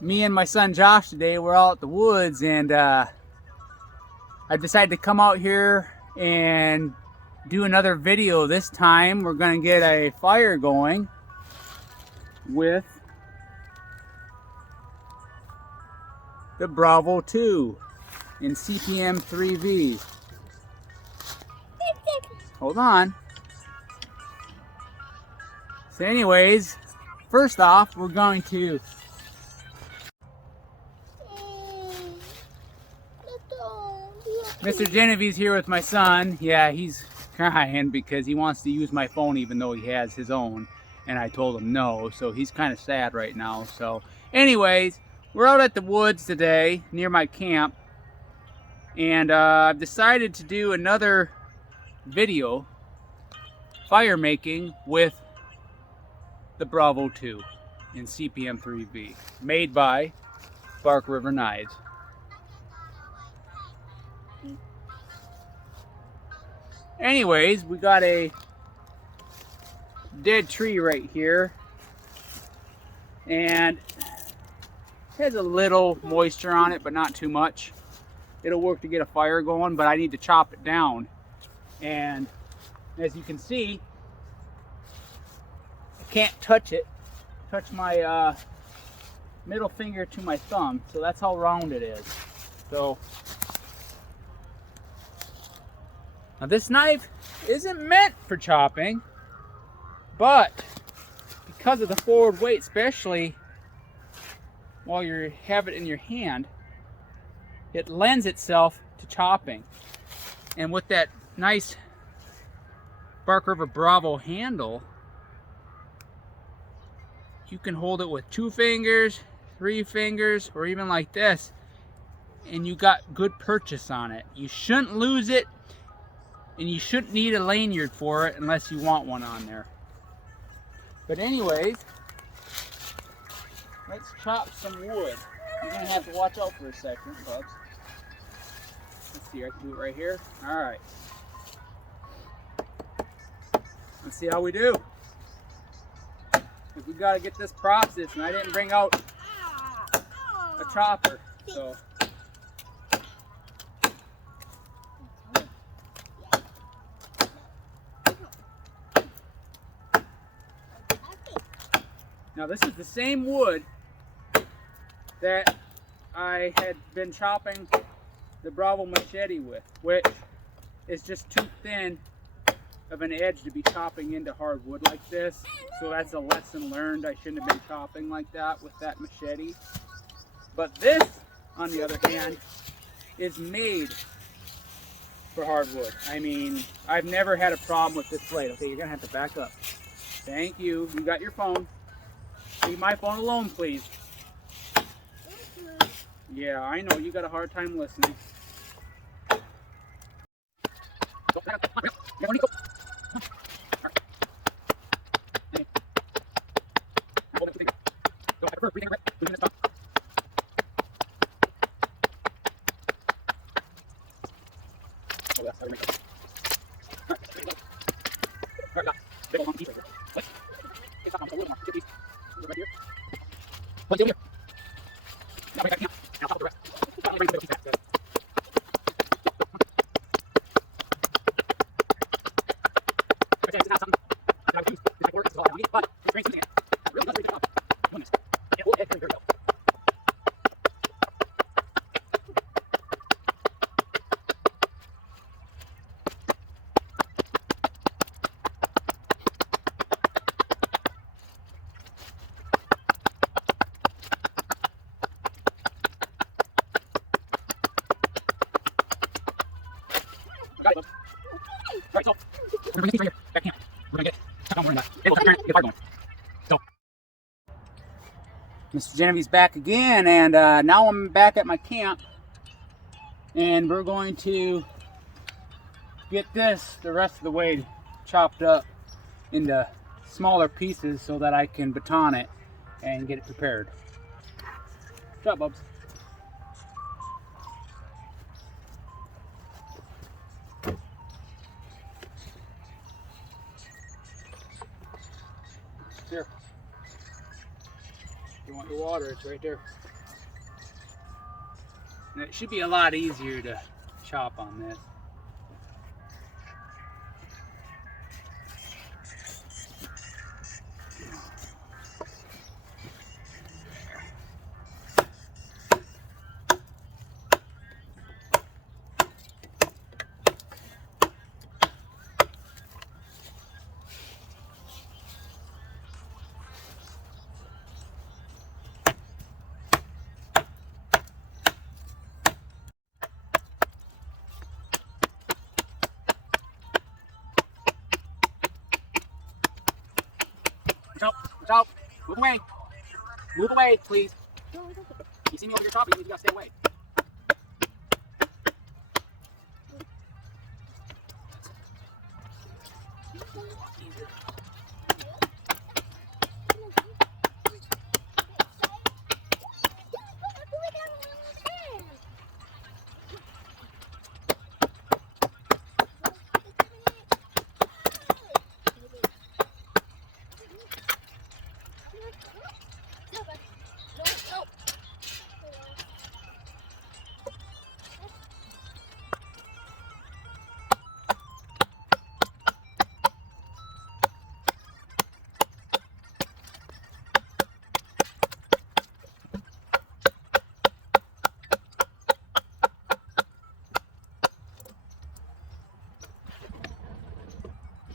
Me and my son Josh today, we're out at the woods, and I decided to come out here and do another video. This time we're going to get a fire going with the Bravo 2 in CPM 3V. Hold on. So anyways, first off, we're going to Mr. Genevieve's here with my son. Yeah, he's crying because he wants to use my phone even though he has his own, and I told him no, so he's kind of sad right now. So anyways, we're out at the woods today near my camp, and I've decided to do another video fire making with the Bravo 2 in CPM 3V, made by Bark River Knives. Anyways, we got a dead tree right here, and it has a little moisture on it, but not too much. It'll work to get a fire going, but I need to chop it down. And as you can see, I can't touch my middle finger to my thumb, so that's how round it is. So now this knife isn't meant for chopping, but because of the forward weight, especially while you have it in your hand, it lends itself to chopping. And with that nice Bark River Bravo handle, you can hold it with 2 fingers, 3 fingers, or even like this, and you got good purchase on it. You shouldn't lose it, and you shouldn't need a lanyard for it unless you want one on there. But anyways, let's chop some wood. You're gonna have to watch out for a second, Bubs. Let's see, I can do it right here. All right. Let's see how we do. We gotta get this processed, and I didn't bring out a chopper, so. Now this is the same wood that I had been chopping the Bravo machete with, which is just too thin of an edge to be chopping into hardwood like this. So that's a lesson learned. I shouldn't have been chopping like that with that machete. But this, on the other hand, is made for hardwood. I mean, I've never had a problem with this blade. Okay, you're gonna have to back up. Thank you. You got your phone. Leave my phone alone, please. Yeah, I know you got a hard time listening. Alright, so we're gonna bring these right here, back camp. We're gonna chop down more than that. It will turn it, get fire going. So Mr. Genevieve's back again, and now I'm back at my camp, and we're going to get this the rest of the way chopped up into smaller pieces so that I can baton it and get it prepared. What's up, Bubs? Here. you want your water, it's right there. And it should be a lot easier to chop on this. Watch out, move away. Move away, please. You see me over here chopping, you gotta stay away.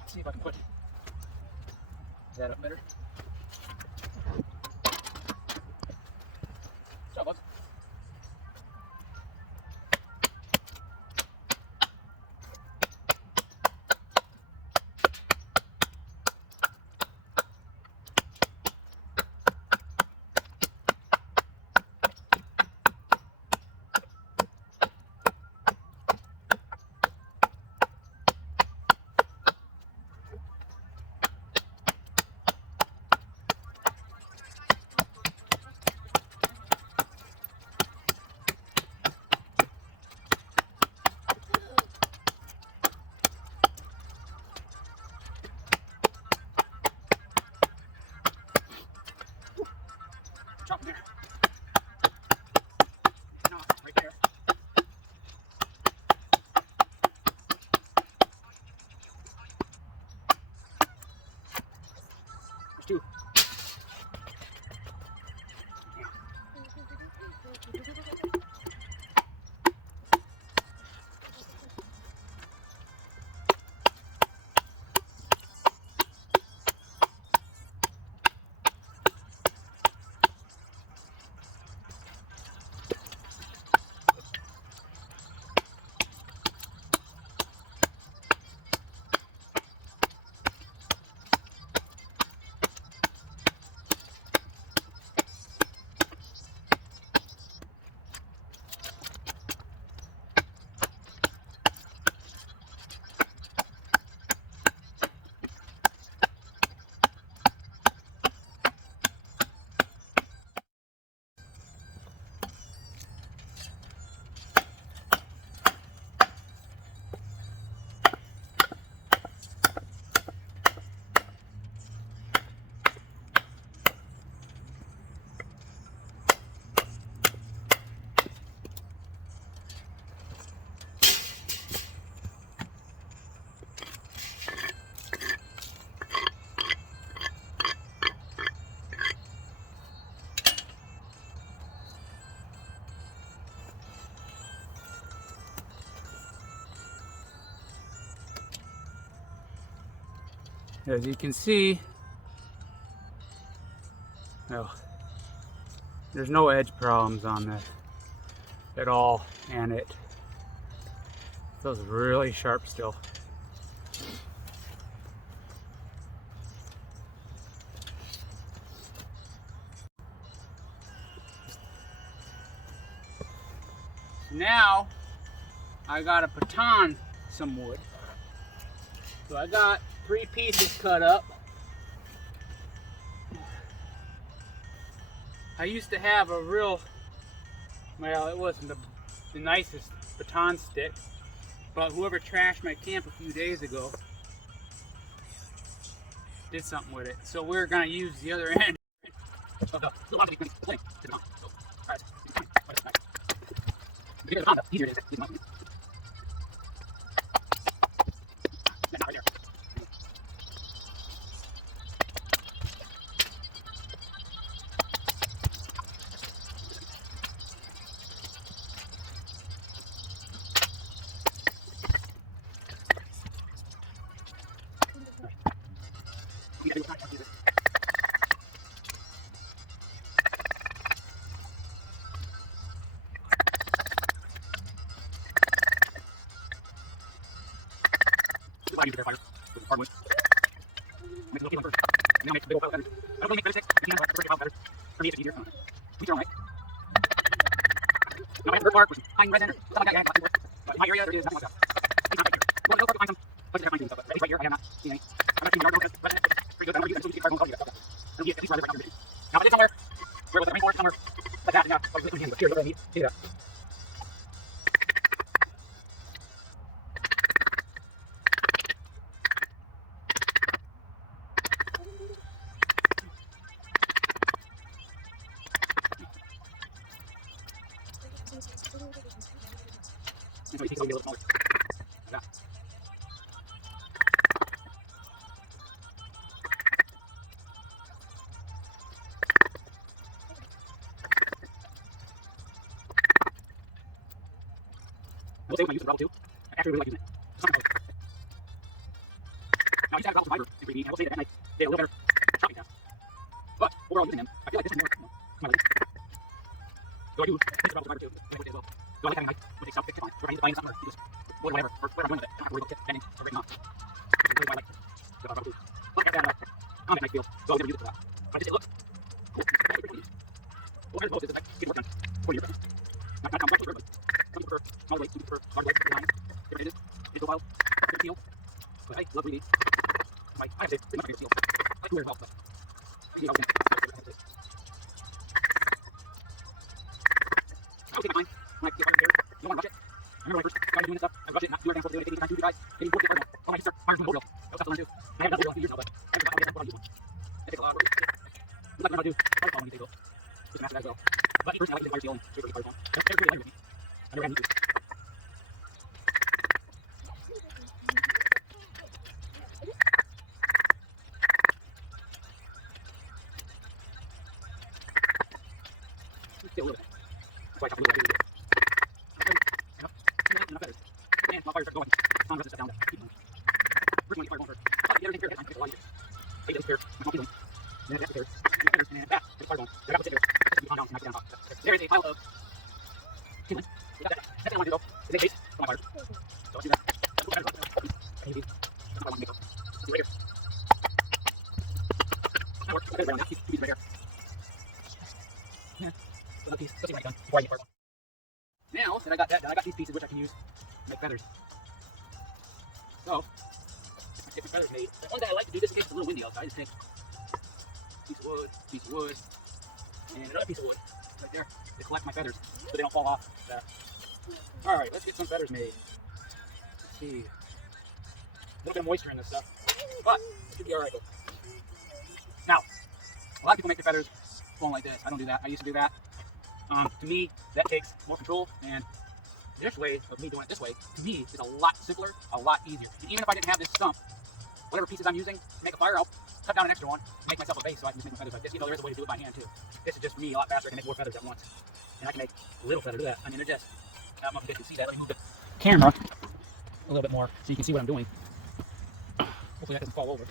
See if I can put that up better. Good job, bud. Chop in there. No, right there. There's two. As you can see, well, there's no edge problems on this at all, and it feels really sharp still. Now I gotta baton some wood. So I got 3 pieces cut up. I used to have a real, well, it wasn't the nicest baton stick, but whoever trashed my camp a few days ago did something with it. So we're gonna use the other end of the little odds of the thing. So, alright, it's fine. But it's nice. The bigger the pond, the easier it is to get them out. That's not right there. You gotta do it. Do this. Why do you fire? With hardwood. Make it look first. And then make a big old pile of feathers. I don't really make feather sticks. You can, but I prefer to get pile of feathers. For me, it's easier. We throw them away. Now, I have the bird bark with pine resin or something like that. Yeah, I have lots of wood. But in my area, there is nothing like that. It's not right here. Well, I'll find some places that have pine trees and stuff, but at least right here, I have not seen any. I'm not seeing yard resin. Resin is pretty good. I don't use it until you see carbon copy of stuff. It'll be at least right here. Now, if it is somewhere where it was a rainforest somewhere like that, then yeah, I'll just put my hand. But here, look what I need. See that? So you think it'll be a little smaller. Like that. I will say when I use the rubble too, I actually really like using it. Something else. Now, I used to have rubble fiber in 3D, and I will say that night they had a little better chopping test. But overall using them, I feel like this is more my liking. So I do mix the rubble fiber too, like what it is as well. So I like having like what they sell, it's fine. So if I need to buy something or just whatever, or whatever I'm doing with it, I don't have to worry about bending or breaking off. That's really why I like the rubble too. Look at that, comment nice feel, so I'll never use it for that. But it looks cool. Well, as opposed to like getting work done 40 years from now. Not complex or good, but some people prefer small weight, some people prefer large weight, lines, different edges, digital file, different steel. But I love 3D. I have to say, pretty much favorite steel. I like 2 as well, but 3D always been I would take my time when I get fire repaired. You don't want to rush it. I remember when I first started doing this stuff, I would rush it, not do everything I'm supposed to do, anything you guys, getting bored, get rid of it. Oh, I just start fires doing boat reels. That was tough to learn too. I haven't done boat reel in a few years now, but I forgot how to use one. It takes a lot of work. I'd like to learn how to do fire falling these days though. Just master that as well. But me personally, I like to do fire stealing. It's really fire falling. That's pretty light with me. I never had YouTube. Still a little bit. That's why I got a little bit. Enough feathers. And my fire starts going. Tom runs this stuff down to keep going. First one, you fire going first. But the other thing here, it takes a lot easier. I get this pair, my small feeling. Then that's the pair. And feathers, and that, it's fire going. The wrap will sit there. That's the on down, and I get down top. There is a pile of kindling. We got that. That's what I want to do though. Is make base for my fires. So let's do that. Let's put feathers on. I need these. That's what I want to make though. Let's do right here. That works. I'll get it right on that. Two pieces right here. Yeah. Another piece. Let's see what I can before I get fire. Now that I got that done, I got these pieces which I can use to make feathers. So, I get my feathers made. The one day I like to do this in case it's a little windy outside, just take a piece of wood, and another piece of wood right there to collect my feathers so they don't fall off there. Alright, let's get some feathers made. Let's see. A little bit of moisture in this stuff, but it should be alright though. Now, a lot of people make their feathers falling like this. I don't do that. I used to do that. To me, that takes more control, and this way of me doing it this way, to me, is a lot simpler, a lot easier. And even if I didn't have this stump, whatever pieces I'm using to make a fire, I'll cut down an extra one, make myself a base so I can just make my feathers like this. You know, there's a way to do it by hand too. This is just for me a lot faster. I can make more feathers at once. And I can make little feathers. Look at that. I mean, they're just, I don't know if you guys can see that. Let me move the camera a little bit more so you can see what I'm doing. Hopefully that doesn't fall over.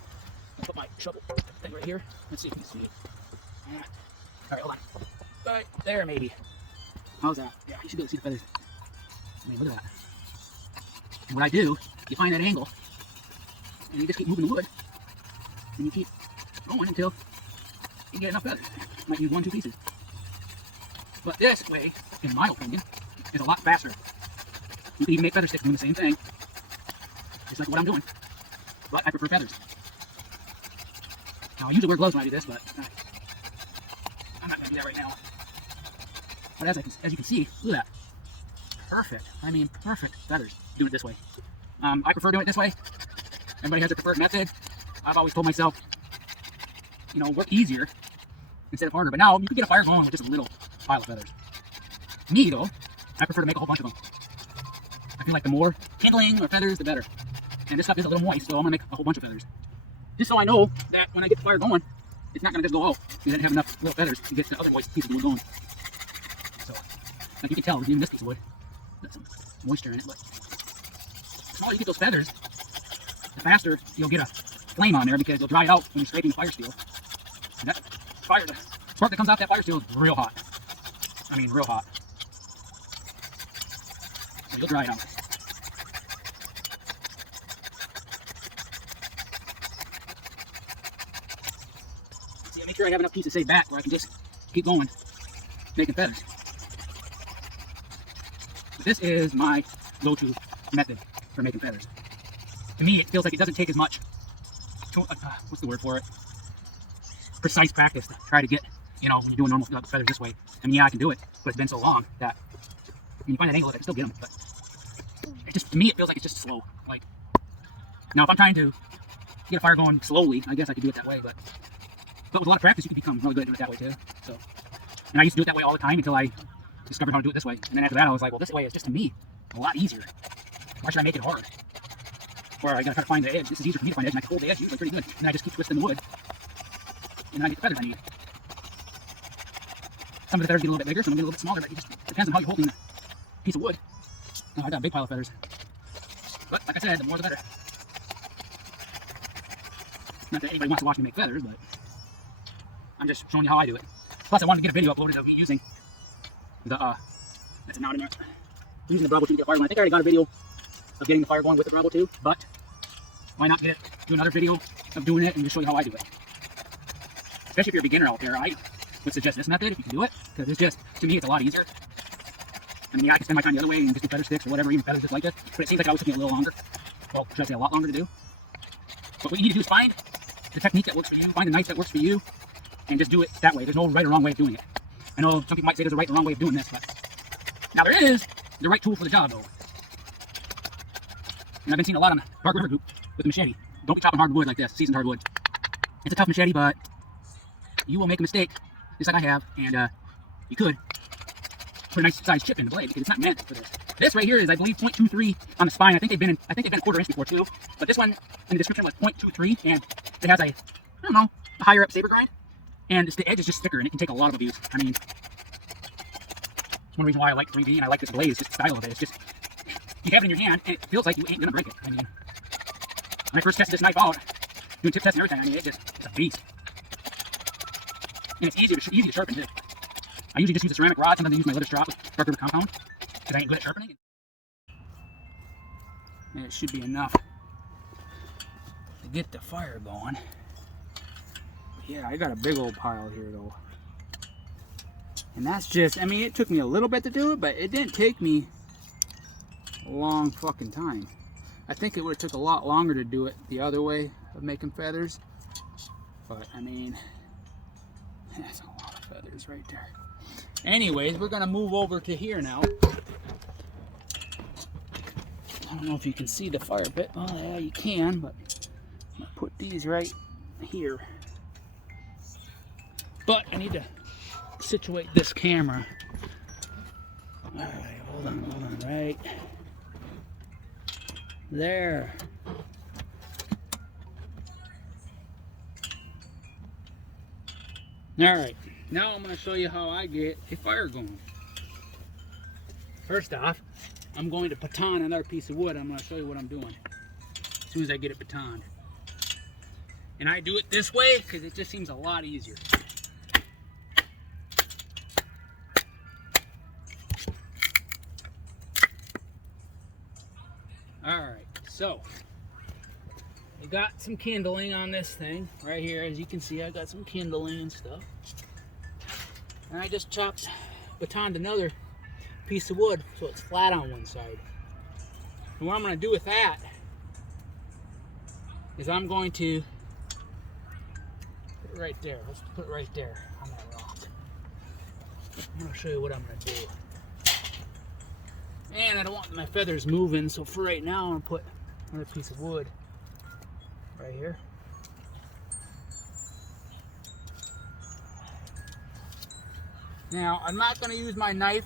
I'll put my shovel thing right here. Let's see if you can see it. Yeah. Alright, hold on. Right there, maybe. How's that? Yeah, you should be able to see the feathers. I mean, look at that. And what I do, you find that angle, and you just keep moving the wood, and you keep going until you get enough feathers. You might use 1-2 pieces. But this way, in my opinion, is a lot faster. You can even make feather sticks doing the same thing. Just like what I'm doing. But I prefer feathers. Now, I usually wear gloves when I do this, but I'm not going to do that right now. But as you can see, look at that. Perfect. I mean, perfect feathers. Doing it this way. I prefer doing it this way. Everybody has their preferred method. I've always told myself, you know, work easier instead of harder. But now you can get a fire going with just a little pile of feathers. Me though, I prefer to make a whole bunch of them. I feel like the more kindling or feathers, the better. And this stuff is a little moist, so I'm gonna make a whole bunch of feathers. Just so I know that when I get the fire going, it's not gonna just go out. You didn't have enough little feathers to get the other moist piece of wood going. So, like you can tell, even this piece of wood, got some moisture in it, but the smaller you get those feathers, the faster you'll get a flame on there because it'll dry it out when you're scraping the fire steel. And that fire, the spark that comes off that fire steel is real hot. I mean, real hot. So you'll dry it out. See, I make sure I have enough pieces saved back where I can just keep going, making feathers. But this is my go-to method for making feathers. To me, it feels like it doesn't take as much, what's the word for it? Precise practice to try to get, you know, when you're doing normal feathers this way. I mean, yeah, I can do it, but it's been so long that when you find an angle, I can still get them. But it's just, to me, it feels like it's just slow. Like, now if I'm trying to get a fire going slowly, I guess I could do it that way. But with a lot of practice, you can become really good at doing it that way too. So, and I used to do it that way all the time until I discovered how to do it this way. And then after that, I was like, well, this way is just, to me, a lot easier. Why should I make it hard? Or I gotta try to find the edge. This is easier for me to find the edge, and I can hold the edge usually pretty good. And then I just keep twisting the wood, and then I get the feathers I need. Some of the feathers get a little bit bigger, some get a little bit smaller, but it just depends on how you're holding the piece of wood. Oh, I got a big pile of feathers. But like I said, the more the better. Not that anybody wants to watch me make feathers, but I'm just showing you how I do it. Plus, I wanted to get a video uploaded of me using the that's a knot in there. Using the Bravo 2 to get fire going. I think I already got a video of getting the fire going with the Bravo 2, but why not do another video of doing it and just show you how I do it. Especially if you're a beginner out there, I would suggest this method if you can do it, because it's just, to me, it's a lot easier. I mean, yeah, I can spend my time the other way and just do feather sticks or whatever, even feathers just like this, but it seems like it always took me a little longer. Well, should I say a lot longer to do? But what you need to do is find the technique that works for you, find the knife that works for you, and just do it that way. There's no right or wrong way of doing it. I know some people might say there's a right or wrong way of doing this, but now there is the right tool for the job, though. And I've been seeing a lot on the Dark River group with the machete. Don't be chopping hardwood like this, seasoned hardwood. It's a tough machete, but you will make a mistake, just like I have, and you could put a nice sized chip in the blade because it's not meant for this. This right here is, I believe, 0.23 on the spine. I think they've been a quarter inch before too. But this one in the description was 0.23, and it has a higher up saber grind, and the edge is just thicker, and it can take a lot of abuse. I mean, it's one reason why I like 3D and I like this blade. It's just the style of it. It's just, you have it in your hand, and it feels like you ain't gonna break it. I mean, when I first tested this knife out, doing tip tests and everything, I mean, it's a beast. And it's easy to sharpen too. I usually just use a ceramic rod. Sometimes I use my leather strop with Dark River compound because I ain't good at sharpening. And it should be enough to get the fire going. Yeah, I got a big old pile here though. And that's just, I mean, it took me a little bit to do it, but it didn't take me a long fucking time. I think it would have took a lot longer to do it the other way of making feathers. But I mean, that's a lot of feathers right there. Anyways, we're gonna move over to here now. I don't know if you can see the fire pit. Oh yeah, you can, but I'm gonna put these right here. But I need to situate this camera. Alright, hold on, right there. Alright, now I'm going to show you how I get a fire going. First off, I'm going to baton another piece of wood. I'm going to show you what I'm doing as soon as I get it batoned. And I do it this way because it just seems a lot easier. Alright, so I got some kindling on this thing right here. As you can see, I got some kindling and stuff. And I just batoned another piece of wood so it's flat on one side. And what I'm going to do with that is I'm going to put it right there. Let's put it right there on that rock. I'm going to show you what I'm going to do. And I don't want my feathers moving, so for right now I'm going to put another piece of wood right here. Now, I'm not going to use my knife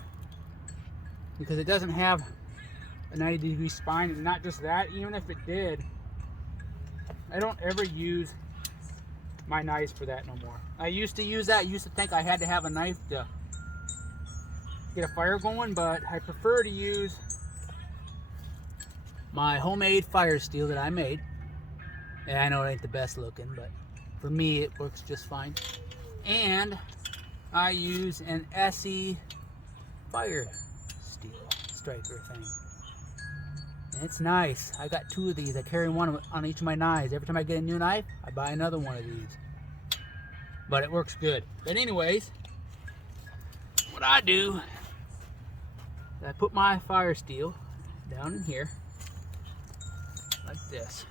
because it doesn't have a 90-degree spine. And not just that, even if it did, I don't ever use my knives for that no more. I used to use that. I used to think I had to have a knife to get a fire going, but I prefer to use my homemade fire steel that I made. And I know it ain't the best looking, but for me it works just fine. And I use an SE fire steel striker thing. And it's nice. I got 2 of these. I carry one on each of my knives. Every time I get a new knife, I buy another one of these. But it works good. But anyways, what I do is I put my fire steel down in here like this.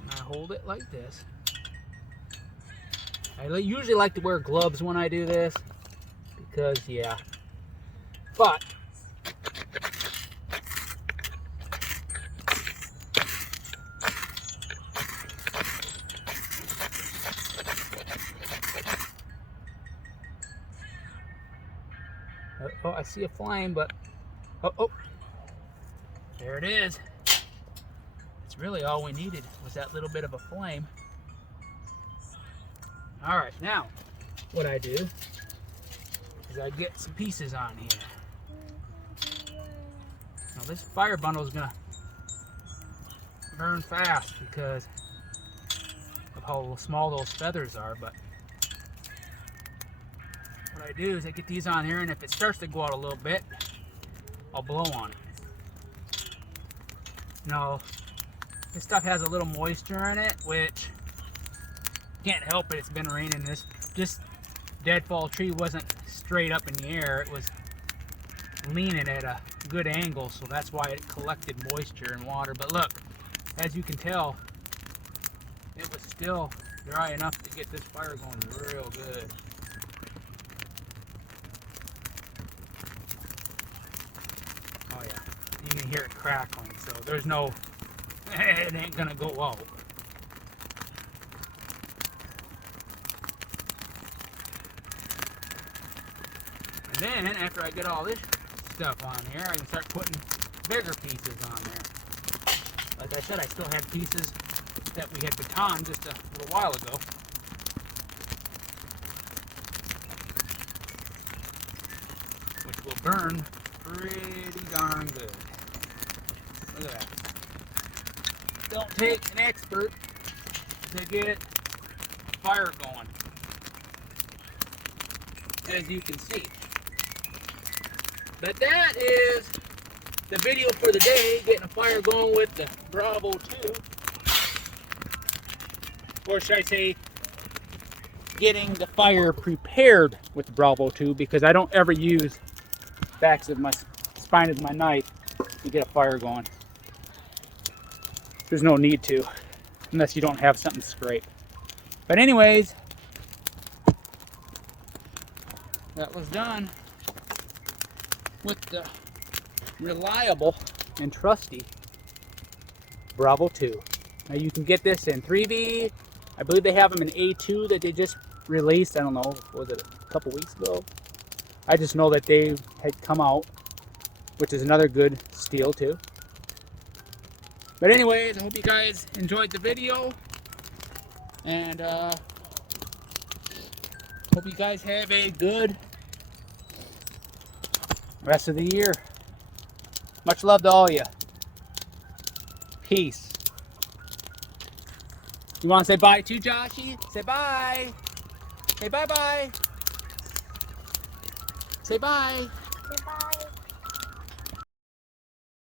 And I hold it like this. I usually like to wear gloves when I do this because, yeah. But oh, I see a flame, but oh, there it is. It's really all we needed was that little bit of a flame. All right, now what I do is I get some pieces on here. Now this fire bundle is gonna burn fast because of how small those feathers are, but what I do is I get these on here, and if it starts to go out a little bit, I'll blow on it. Now, this stuff has a little moisture in it, which can't help it. It's been raining. This deadfall tree wasn't straight up in the air. It was leaning at a good angle, so that's why it collected moisture and water. But look, as you can tell, it was still dry enough to get this fire going real good. Oh yeah, you can hear it crackling, so there's no, it ain't gonna go out. And then, after I get all this stuff on here, I can start putting bigger pieces on there. Like I said, I still had pieces that we had batoned just a little while ago. Which will burn pretty darn good. Look at that. Don't take an expert to get fire going, as you can see. But that is the video for the day, getting a fire going with the Bravo 2. Or should I say, getting the fire prepared with the Bravo 2, because I don't ever use backs of my spine of my knife to get a fire going. There's no need to, unless you don't have something to scrape. But anyways, that was done with the reliable and trusty Bravo 2. Now you can get this in 3V. I believe they have them in A2 that they just released. I don't know, was it a couple weeks ago? I just know that they had come out, which is another good steel too. But anyways, I hope you guys enjoyed the video, and hope you guys have a good rest of the year. Much love to all of you. Peace. You want to say bye too, Joshy? Say bye. Say bye-bye. Say bye. Goodbye.